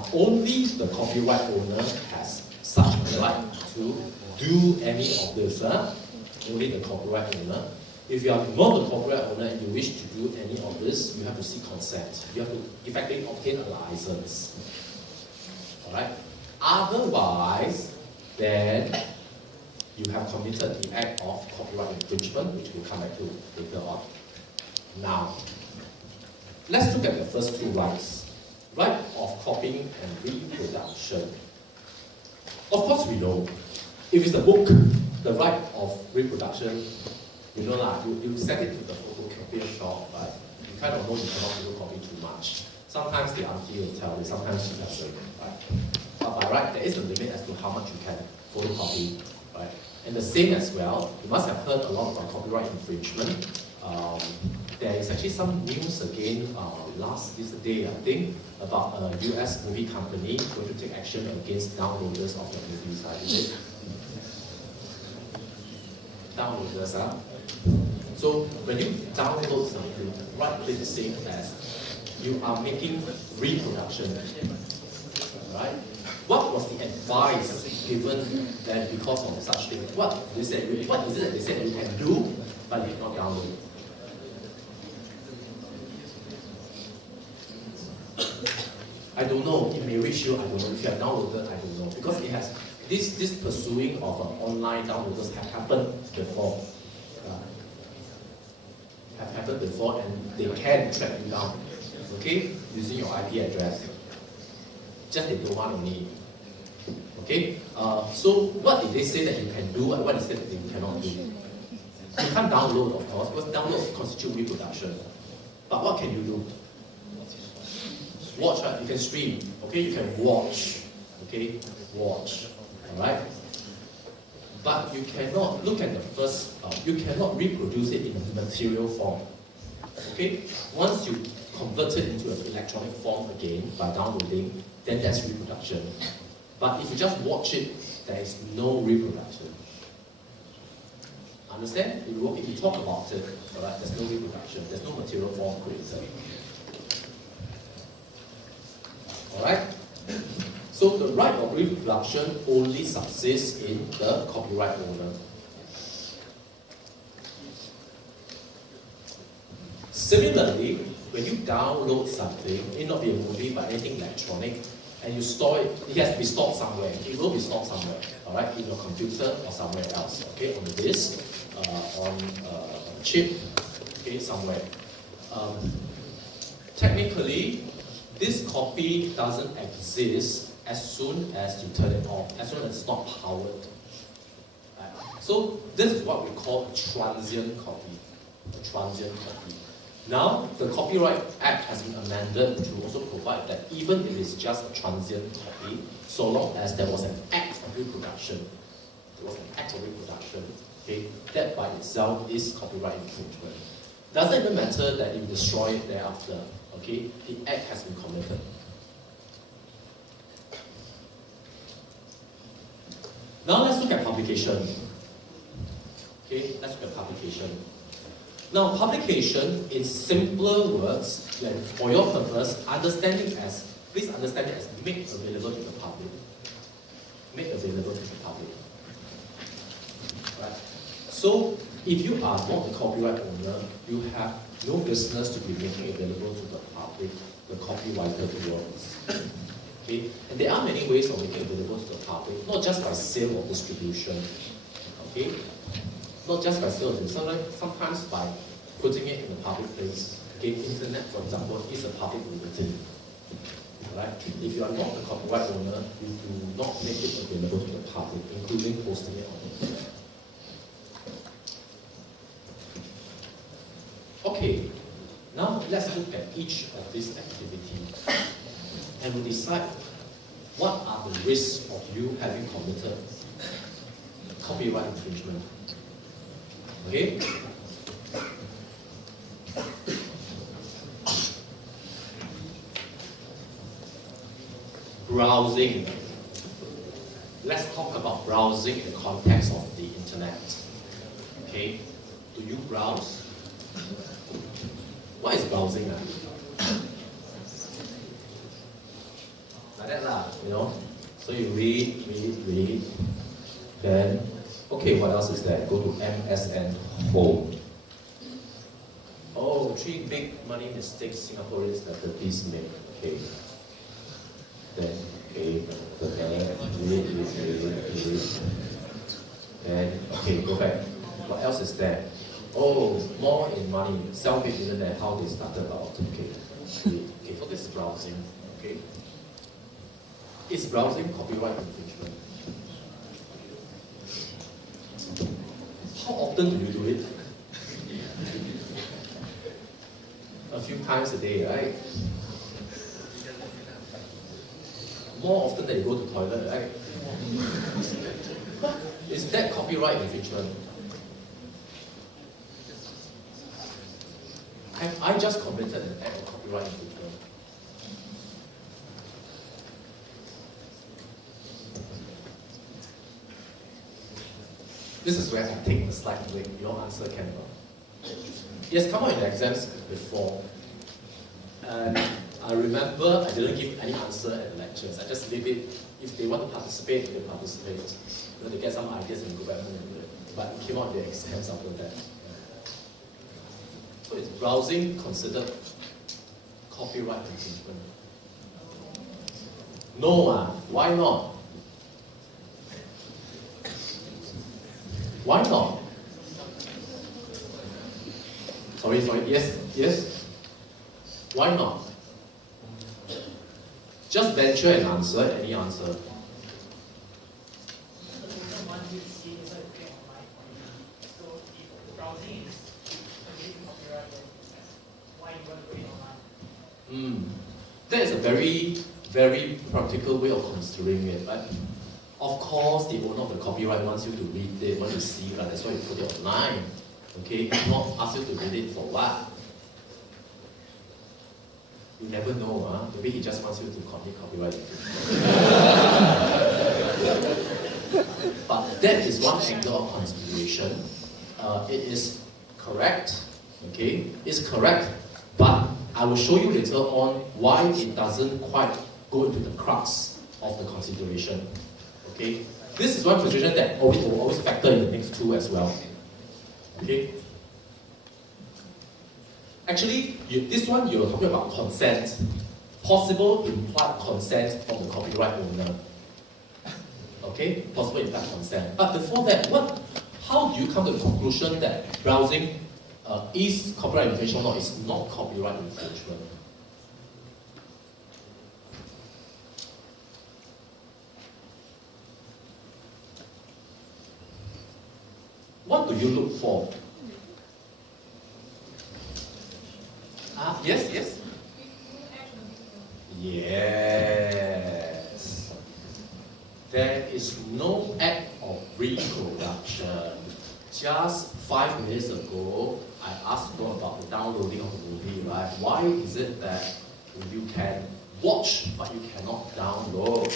Now, only the copyright owner has such a right to do any of this. Only the copyright owner. If you are not the copyright owner and you wish to do any of this, you have to seek consent. You have to effectively obtain a license. Alright? Otherwise, then you have committed the act of copyright infringement, which we'll come back to later on. Now, let's look at the first two rights. Right of copying and reproduction. Of course we know, if it's a book, the right of reproduction, you know lah, you send it to the photocopier shop, right? You kind of know you cannot photocopy too much. Sometimes the auntie will tell you, sometimes she doesn't, right? But by right, there is a limit as to how much you can photocopy, right? And the same as well, you must have heard a lot about copyright infringement. There is actually some news again yesterday, I think, about a US movie company going to take action against downloaders of the movies, right? Is it? Downloaders, huh? So when you download something, right, it's the same as you are making reproduction, right? What was the advice given then because of such thing? What is it that they said you can do, but you cannot download? I don't know, it may reach you, I don't know. If you have downloaded, I don't know. Because it has, this pursuing of online downloaders have happened before. And they can track you down, okay, using your IP address. Just they don't want only. Okay? So what did they say that you can do and what is it that you cannot do? You can't download, of course, because download constitutes reproduction. But what can you do? Watch, right? You can stream, okay? You can watch, okay? Watch, alright? But you cannot look at the first, you cannot reproduce it in a material form, okay? Once you convert it into an electronic form again by downloading, then that's reproduction. But if you just watch it, there is no reproduction. Understand? If you talk about it, alright, there's no reproduction, there's no material form created. Alright? So the right of reproduction only subsists in the copyright owner. Similarly, when you download something, it may not be a movie but anything electronic, and you store it, it has to be stored somewhere. It will be stored somewhere, alright, in your computer or somewhere else, okay, on the disk, on a chip, okay, somewhere. Technically, this copy doesn't exist as soon as you turn it off, as soon as it's not powered. Right? So this is what we call a transient copy. A transient copy. Now, the Copyright Act has been amended to also provide that even if it's just a transient copy, so long as there was an act of reproduction, okay, that by itself is copyright infringement. Doesn't even matter that you destroy it thereafter. Okay, the act has been committed. Now let's look at publication. Okay, let's look at publication. Now publication, in simpler words, for your purpose, please understand it as make available to the public. Make available to the public. Right? So if you are not the copyright owner, you have no business to be making available to the public the copyrighted works. Okay? And there are many ways of making available to the public, not just by sale or distribution. Okay? Not just by sale or distribution, sometimes by putting it in a public place. Okay? Internet, for example, is a public bulletin. Right? If you are not the copyright owner, you do not make it available to the public, including posting it on the internet. Okay, now let's look at each of these activities and we'll decide what are the risks of you having committed copyright infringement. Okay? Browsing. Let's talk about browsing in the context of the internet. Okay? Do you browse? What is browsing? Like that, you know. So you read. Then, okay, what else is there? Go to MSN Home. Oh, 3 big money mistakes Singaporeans attendees make. Okay. Then, okay, read. Then, okay, go back. What else is there? Oh, more in money. Self-made millionaire, how they started out. Okay, so this is browsing. Okay. Is browsing copyright infringement? How often do you do it? A few times a day, right? More often than you go to the toilet, right? Is that copyright infringement? I just committed an act of copyright infringement. This is where I take the slide away. Your answer cannot. Yes, come on in the exams before. And I remember I didn't give any answer at the lectures. I just leave it. If they want to participate, they participate. You know, they get some ideas and go back home and do it. But it came out in the exams after that. So is browsing considered copyright infringement? No, why not? Why not? Sorry, yes? Why not? Just venture an answer, any answer. That is a very, very practical way of considering it, right? Of course, the owner of the copyright wants you to read it, want to see, right? That's why you put it online. Okay, not ask you to read it for what? You never know, huh? Maybe he just wants you to commit copyright infringement. But that is one angle of consideration. It is correct, okay? It's correct, but I will show you later on why it doesn't quite go into the crux of the consideration. Okay? This is one consideration that will always factor in the next two as well. Okay? Actually, this one you're talking about consent. Possible implied consent from the copyright owner. Okay? Possible implied consent. But before that, how do you come to the conclusion that browsing is copyright infringement or is not copyright infringement? What do you look for? Yes? Yes. There is no act of reproduction. Just 5 minutes ago, I asked you about the downloading of the movie, right? Why is it that you can watch, but you cannot download?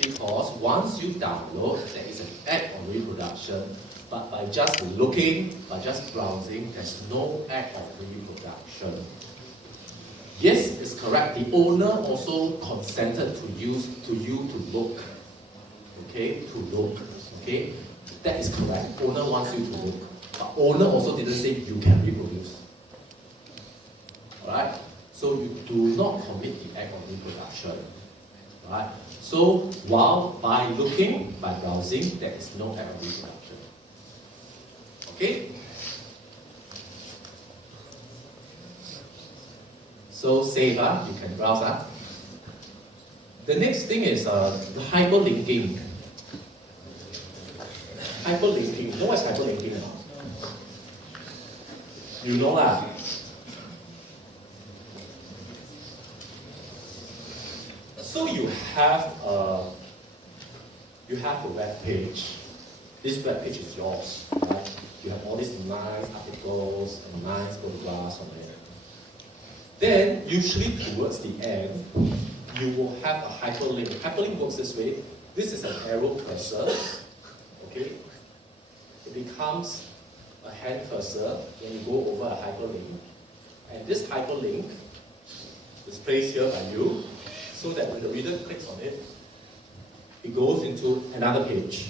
Because once you download, there is an act of reproduction. But by just looking, by just browsing, there's no act of reproduction. Yes, it's correct. The owner also consented to you to look. Okay, to look. Okay, that is correct. Owner wants you to look. But owner also didn't say you can reproduce. Alright? So you do not commit the act of reproduction. Alright? So while by looking, by browsing, there is no act of reproduction. Okay? So safe, you can browse. The next thing is the hyperlinking. Hyperlinking. You know what's hyperlinking? You know that. So you have a web page. This web page is yours, right? You have all these nice articles and nice photographs on it. Then, usually towards the end, you will have a hyperlink. Hyperlink works this way. This is an arrow cursor. Okay? It becomes a hand cursor when you go over a hyperlink. And this hyperlink is placed here by you, so that when the reader clicks on it, it goes into another page.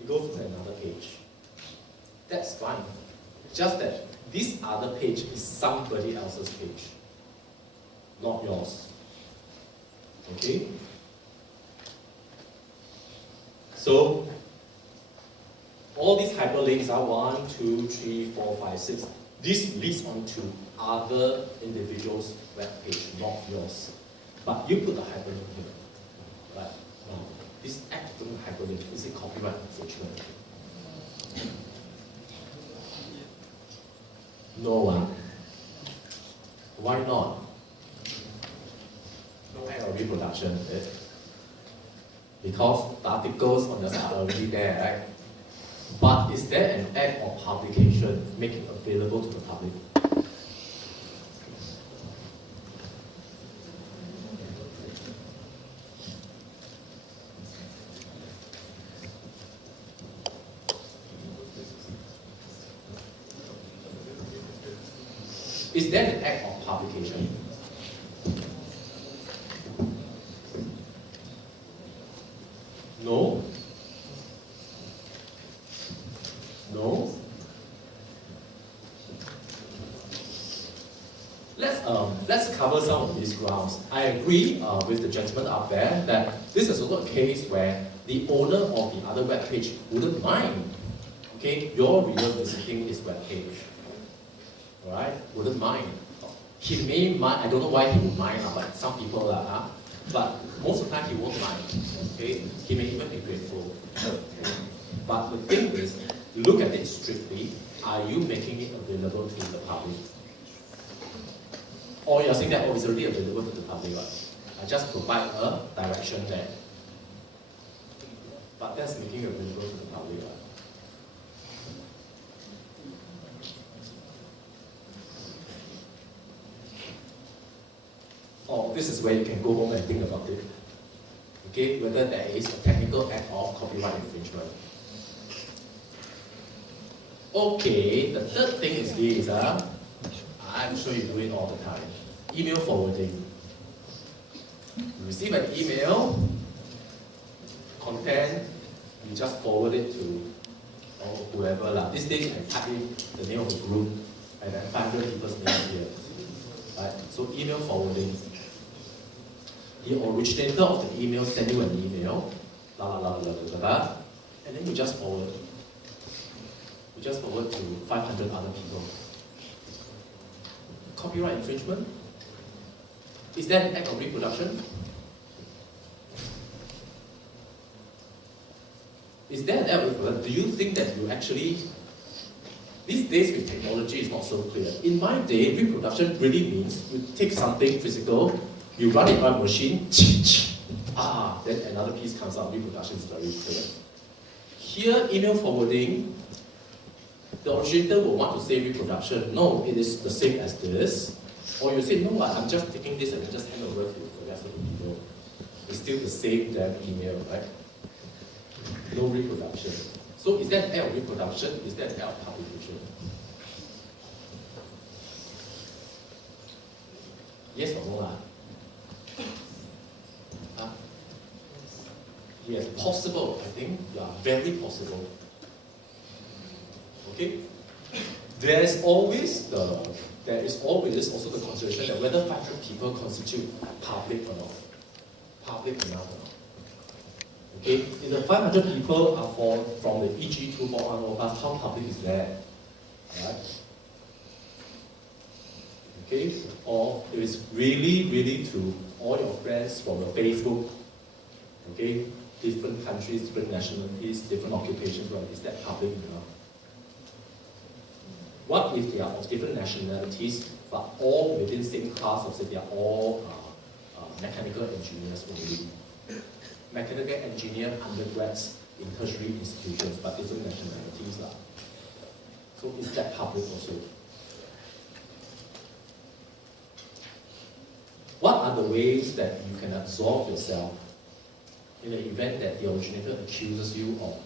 It goes to another page. That's fine. Just that this other page is somebody else's page, not yours. Okay? So, all these hyperlinks are 1, 2, 3, 4, 5, 6. This leads on to other individuals' web page, not yours. But you put the hyperlink here. Right? This act of hyperlink, is it copyright infringement? No one. Why not? No act of reproduction, is it? Because the articles on the site are already there, right? But is there an act of publication making available to the public? Is there an act of publication? No? No? Let's cover some of these grounds. I agree with the gentleman up there that this is also a case where the owner of the other web page wouldn't mind, okay, your reader visiting his web page. Alright? Wouldn't mind. He may mind, I don't know why he would mind, but some people but most of the time he won't mind. Okay? He may even be grateful. But the thing is, look at it strictly, are you making it available to the public? Or you're saying that, oh, it's already available to the public, right? I just provide a direction there. But that's making it available to the public, right? Or this is where you can go home and think about it. Okay, whether there is a technical act of copyright infringement. Okay, the third thing is this. I'm sure you do it all the time. Email forwarding. You receive an email, content, you just forward it to whoever. These days I type in the name of the group and then 500 people's name here. Right? So email forwarding. The originator of the email send you an email, and then you just forward. You just forward to 500 other people. Copyright infringement? Is that an act of reproduction? Is that an act of reproduction? Do you think that you actually... These days with technology, it's not so clear. In my day, reproduction really means you take something physical, you run it on a machine, then another piece comes out. Reproduction is very clear. Here, email forwarding, the originator will want to say reproduction. No, it is the same as this. Or you say, no, I'm just taking this and just hand over to the rest of the people. It's still the same damn email, right? No reproduction. So is that an act of reproduction? Is that an act of publication? Yes or no? Yes, possible, I think. Yeah, very possible. Okay? There is always also the consideration that whether 500 people constitute public or not. Public enough or not. Okay? If the 500 people are from the CE2401 class, how public is that? Right? Okay? Or if it's really to all your friends from your Facebook, okay? Different countries, different nationalities, different occupations, right? Is that public enough? What if they are of different nationalities, but all within the same class, or say they are all mechanical engineers only? Mechanical engineer undergrads in tertiary institutions, but different nationalities. So is that public also? What are the ways that you can absolve yourself in the event that the originator accuses you of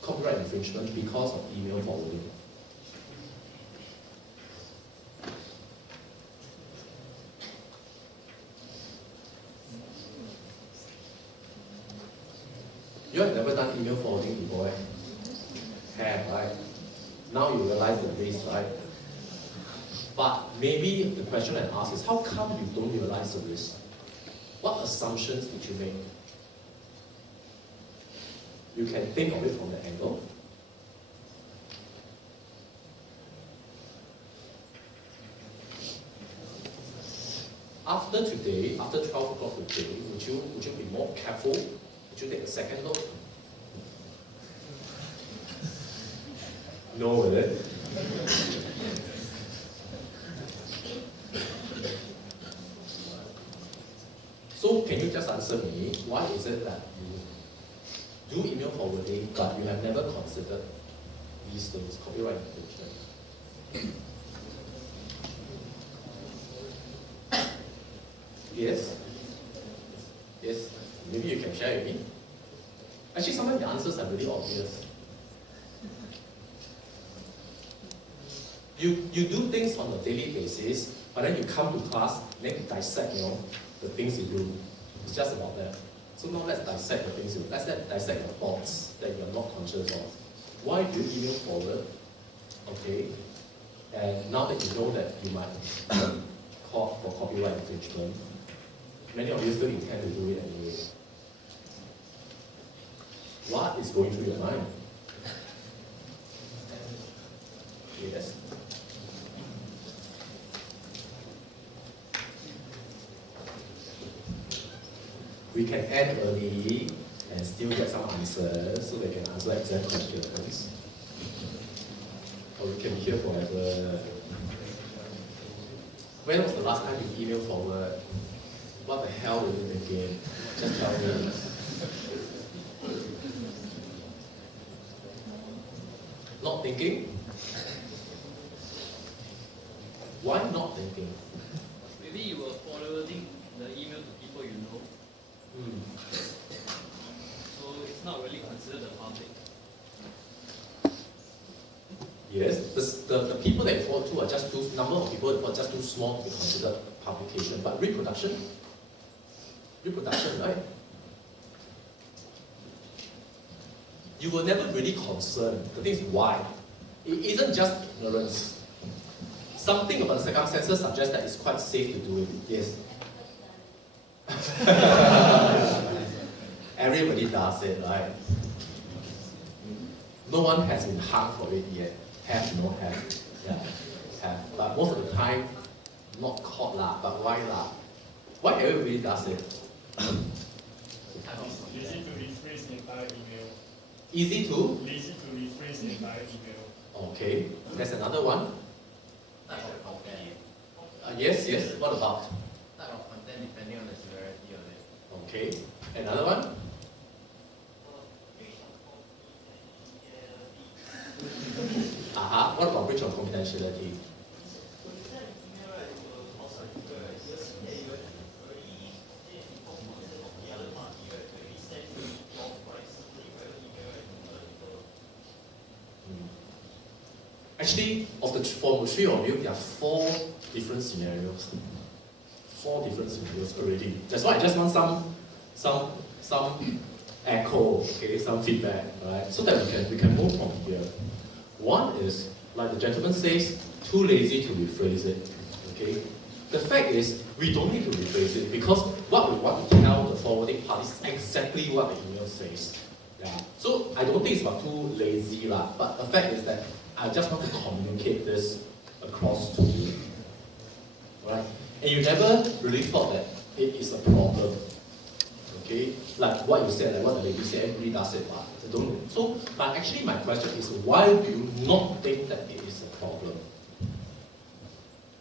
copyright infringement because of email forwarding? You have never done email forwarding before, eh? Have, right? Now you realize the risk, right? But maybe the question I ask is, how come you don't realize the risk? What assumptions did you make? You can think of it from the angle. After today, after 12 o'clock today, would you be more careful? Would you take a second look? No, will it? So can you just answer me, why is it that you do email forwarding, but you have never considered these things, copyright infringement? Yes? Yes? Maybe you can share with me? Actually, some of the answers are really obvious. You do things on a daily basis, but then you come to class, then you dissect, the things you do. It's just about that. So now let's dissect the things you do. Let's dissect the thoughts that you're not conscious of. Why do you email forward? Okay. And now that you know that you might be caught for copyright infringement, many of you still intend to do it anyway. What is going through your mind? Yes? We can end early and still get some answers so they can answer exam questions. Or we can be here forever. When was the last time you emailed forward? What the hell were you thinking? Just tell me. Not thinking? Why not thinking? Maybe you were forwarding the email to people you know. So it's not really considered the public. Yes, the people that you forward to are just too, number of people are just too small to be considered publication. But reproduction, right? You were never really concerned. The thing is why? It isn't just ignorance. Something about the circumstances suggests that it's quite safe to do it. Yes. Everybody does it, right? No one has been hung for it yet. Have, no have. Yeah, have. But most of the time, not caught lah. But why lah? Why everybody does it? Easy to rephrase the entire email. Easy to? Easy to rephrase the entire email. Okay. There's another one. Type of content. Yes. What about? Type of content depending on the severity of it. Okay. Another one? What about breach of confidentiality? Actually, for the three of you, there are 4 different scenarios. 4 different scenarios already. That's why I just want some echo, okay, some feedback, right? So that we can move from here. One is, like the gentleman says, too lazy to rephrase it. Okay? The fact is, we don't need to rephrase it because what we want to tell the forwarding party is exactly what the email says. Yeah. So I don't think it's about too lazy, but the fact is that I just want to communicate this across to you. Right? And you never really thought that it is a problem. Okay? Like what you said, like what the lady said, everybody does it, but they don't. So, but actually my question is, why do you not think that it is a problem?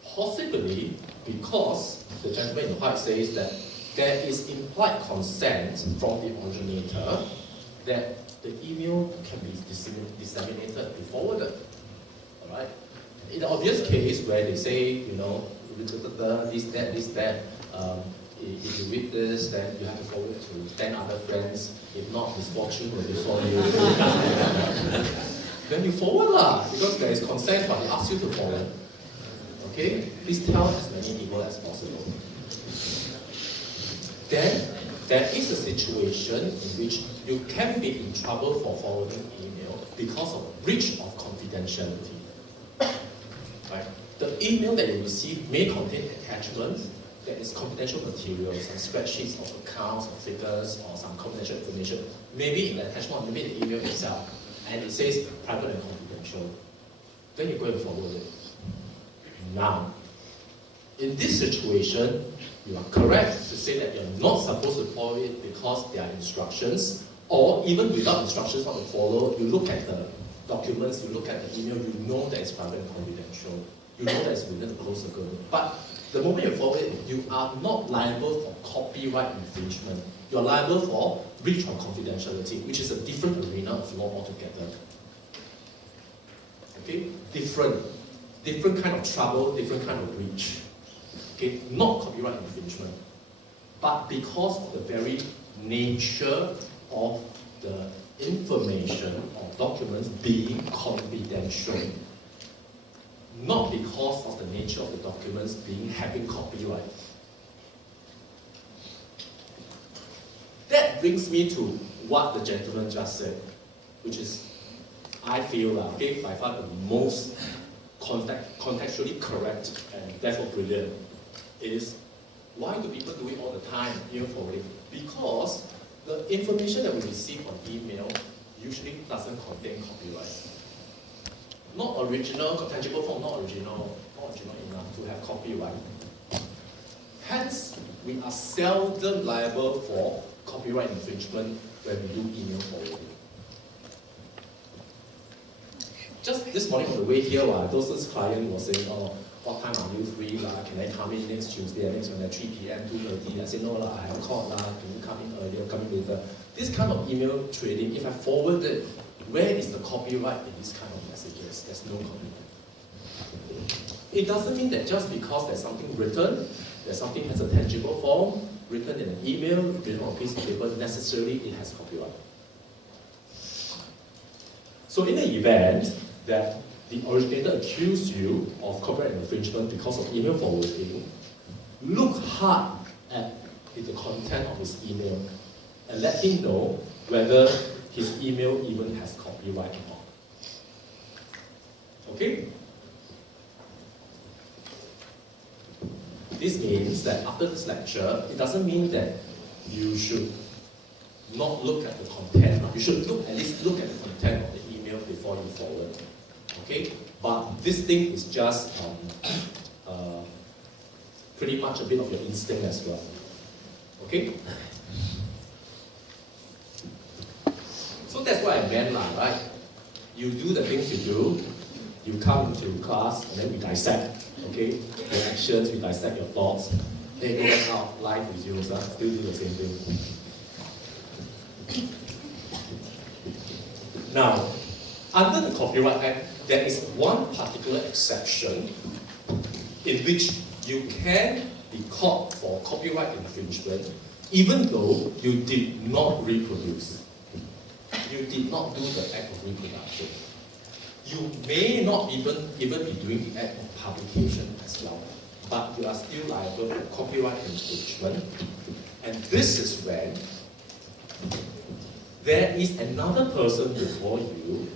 Possibly because the gentleman in the white says that there is implied consent from the originator that the email can be disseminated and forwarded. Alright? In the obvious case where they say, this, that, if you read this, then you have to forward it to 10 other friends. If not, misfortune will befall you. Then you forward because there is consent, but they ask you to forward. Okay? Please tell as many people as possible. Then, there is a situation in which you can be in trouble for forwarding email because of breach of confidentiality. Right? The email that you receive may contain attachments that is confidential material, some spreadsheets of accounts or figures or some confidential information, maybe in the attachment or maybe the email itself, and it says private and confidential. Then you go and forward it. Now, in this situation, you are correct to say that you're not supposed to follow it because there are instructions, or even without instructions not to follow, you look at the documents, you look at the email, you know that it's private and confidential. You know that it's within the closed circle. But the moment you follow it, you are not liable for copyright infringement. You're liable for breach of confidentiality, which is a different arena of law altogether. Okay? Different kind of trouble, different kind of breach. Okay? Not copyright infringement. But because of the very nature of the information or documents being confidential, not because of the nature of the documents having copyright. That brings me to what the gentleman just said, which is, I feel, by far the most contextually correct and therefore brilliant. Is why do people do it all the time, email forwarding? Because the information that we receive on email usually doesn't contain copyright. Not original, tangible form, not original enough to have copyright. Hence, we are seldom liable for copyright infringement when we do email forwarding. Just this morning on the way here, this client was saying, oh, what time are you free? Can I come in next Tuesday, next one at 3 p.m., 2:30? I said, no, I have a call, can you come in earlier, come in later? This kind of email trading, if I forward it, where is the copyright in this kind of messages? There's no copyright. It doesn't mean that just because there's something written, there's something has a tangible form, written in an email, written on a piece of paper, necessarily it has copyright. So in the event that the originator accused you of copyright infringement because of email forwarding, look hard at the content of his email and let him know whether his email even has copyright or not. Okay? This means that after this lecture, it doesn't mean that you should not look at the content. You should at least look at the content of the email before you forward. Okay? But this thing is just pretty much a bit of your instinct as well. Okay? So that's what I meant, right? You do the things you do, you come into class, and then we dissect, okay? Your actions, we dissect your thoughts. Then go back out live with you, still do the same thing. Now, under the Copyright Act, there is one particular exception in which you can be caught for copyright infringement even though you did not reproduce. You did not do the act of reproduction. You may not even be doing the act of publication as well, but you are still liable for copyright infringement. And this is when there is another person before you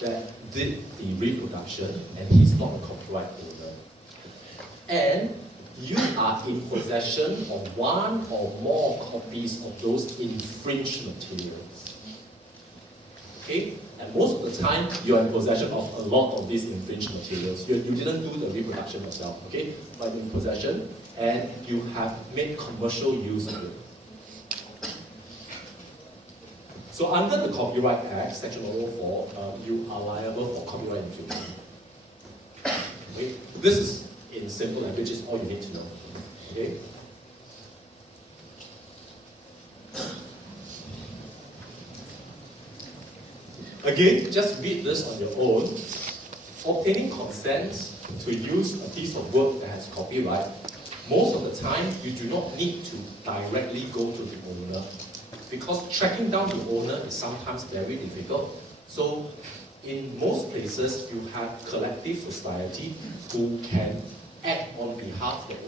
that did the reproduction and he's not a copyright owner. And you are in possession of one or more copies of those infringed materials. Okay? And most of the time, you are in possession of a lot of these infringed materials. You didn't do the reproduction yourself, okay? But you're in possession and you have made commercial use of it. So under the Copyright Act, Section 104, you are liable for copyright infringement. Okay? This is, in simple language, is all you need to know. Okay? Again, just read this on your own. Obtaining consent to use a piece of work that has copyright, most of the time, you do not need to directly go to the owner, because tracking down the owner is sometimes very difficult. So in most places, you have collective society who can act on behalf of the